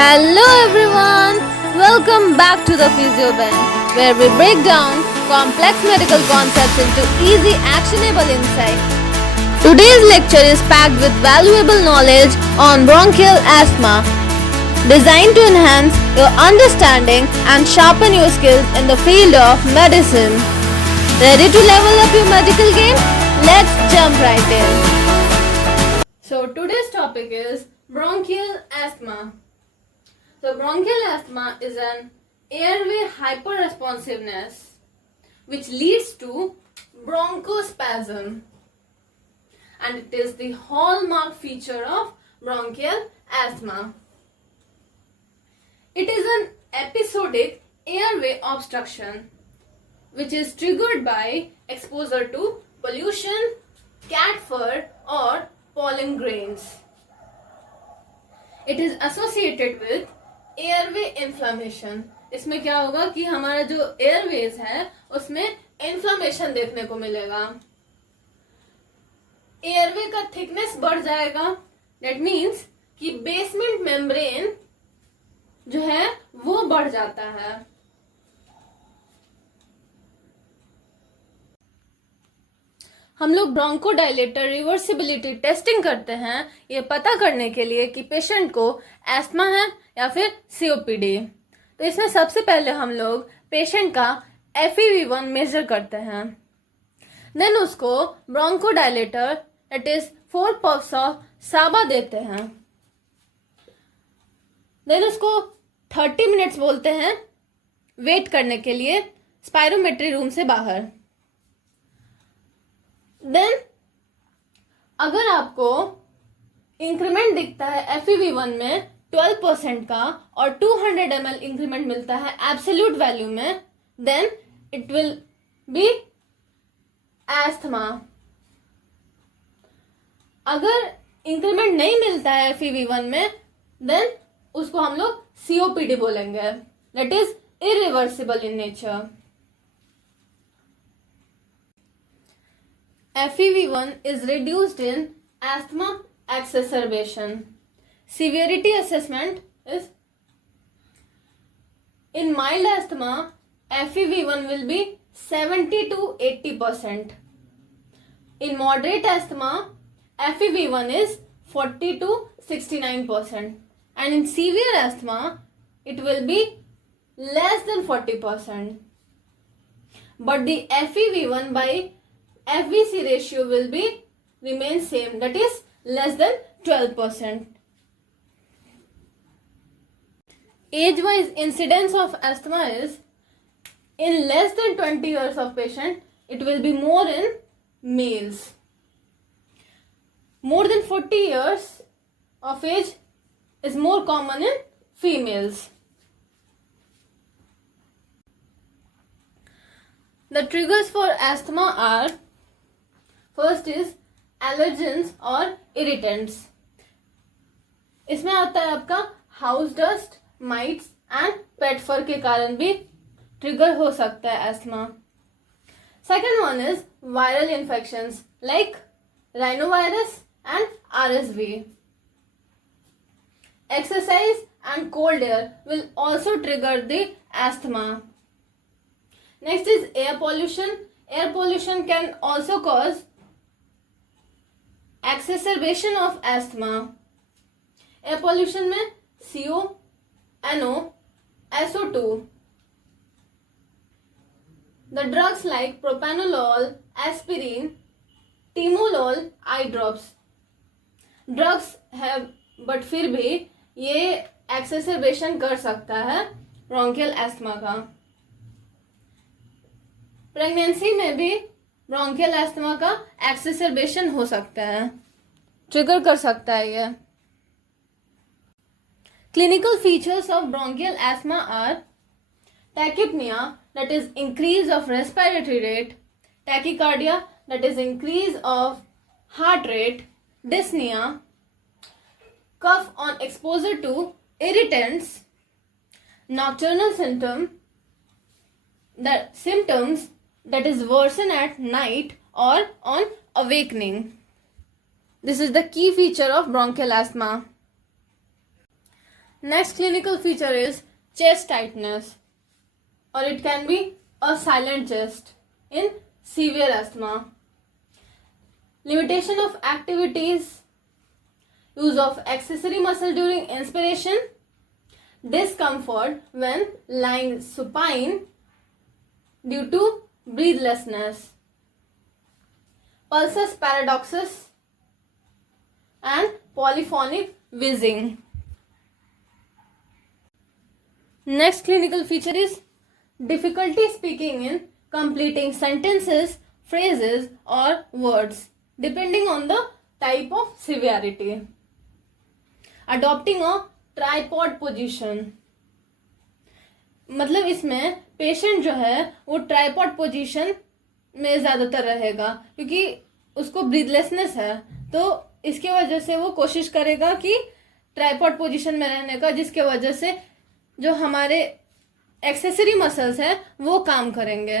Hello everyone! Welcome back to the Physio Bench, where we break down complex medical concepts into easy, actionable insight. Today's lecture is packed with valuable knowledge on bronchial asthma, designed to enhance your understanding and sharpen your skills in the field of medicine. Ready to level up your medical game? Let's jump right in. So today's topic is bronchial asthma. So bronchial asthma is an airway hyperresponsiveness which leads to bronchospasm, and it is the hallmark feature of bronchial asthma. It is an episodic airway obstruction which is triggered by exposure to pollution, cat fur or pollen grains. It is associated with airway inflammation. इसमें क्या होगा कि हमारा जो Airways है उसमें inflammation देखने को मिलेगा. एयरवे का थिकनेस बढ़ जाएगा. दैट मीन्स कि बेसमेंट मेम्ब्रेन जो है वो बढ़ जाता है. हम लोग ब्रोंकोडायलेटर रिवर्सिबिलिटी टेस्टिंग करते हैं ये पता करने के लिए कि पेशेंट को एस्थमा है या फिर सीओपीडी. तो इसमें सबसे पहले हम लोग पेशेंट का FEV1 मेजर करते हैं. देन उसको bronchodilator that is 4 puffs of साबा देते हैं. देन उसको 30 मिनट्स बोलते हैं वेट करने के लिए स्पायरोमेट्री रूम से बाहर. देन अगर आपको इंक्रीमेंट दिखता है FEV1 में 12% का और 200 ml इंक्रीमेंट मिलता है एब्सोल्यूट वैल्यू में, then it will be asthma. अगर इंक्रीमेंट नहीं मिलता है FEV1 में, देन उसको हम लोग COPD बोलेंगे. That is irreversible in nature. FEV1 is reduced in asthma exacerbation. Severity assessment is in mild asthma, FEV1 will be 70 to 80%. In moderate asthma, FEV1 is 40 to 69%. And in severe asthma, it will be less than 40%. But the FEV1 by FVC ratio will be remain same, that is less than 12%. Age wise incidence of asthma is in less than 20 years of patient it will be more in males. More than 40 years of age is more common in females. The triggers for asthma are: first is allergens और irritants. इसमें आता है आपका house dust, mites and पेट फर के कारण भी trigger हो सकता है asthma. Second one is viral infections like rhinovirus and RSV. Exercise and cold air will also trigger the asthma. Next is air pollution. Air pollution can also cause exacerbation of asthma. Air pollution में CO, NO, SO2. The drugs like propranolol, aspirin, timolol, eye drops. Drugs है but फिर भी ये exacerbation कर सकता है bronchial asthma का. Pregnancy में भी ब्रोंकियल एस्थमा का एक्सेसरबेशन हो सकता है, ट्रिगर कर सकता है ये. Clinical features of bronchial asthma are tachypnoea that is increase of respiratory rate, tachycardia that is increase of heart rate, dyspnoea, cough on exposure to irritants, nocturnal symptoms that is worsen at night or on awakening. This is the key feature of bronchial asthma. Next clinical feature is chest tightness, or it can be a silent chest in severe asthma. Limitation of activities, use of accessory muscle during inspiration, discomfort when lying supine due to breathlessness, pulsus paradoxus, and polyphonic wheezing. Next clinical feature is difficulty speaking in completing sentences, phrases, or words, depending on the type of severity. Adopting a tripod position, मतलब इसमें patient जो है वो tripod position में ज़्यादातर रहेगा क्योंकि उसको ब्रीथलेसनेस है, तो इसके वजह से वो कोशिश करेगा कि ट्राइपॉड पोजीशन में रहने का, जिसके वजह से जो हमारे एक्सेसरी मसल्स हैं वो काम करेंगे.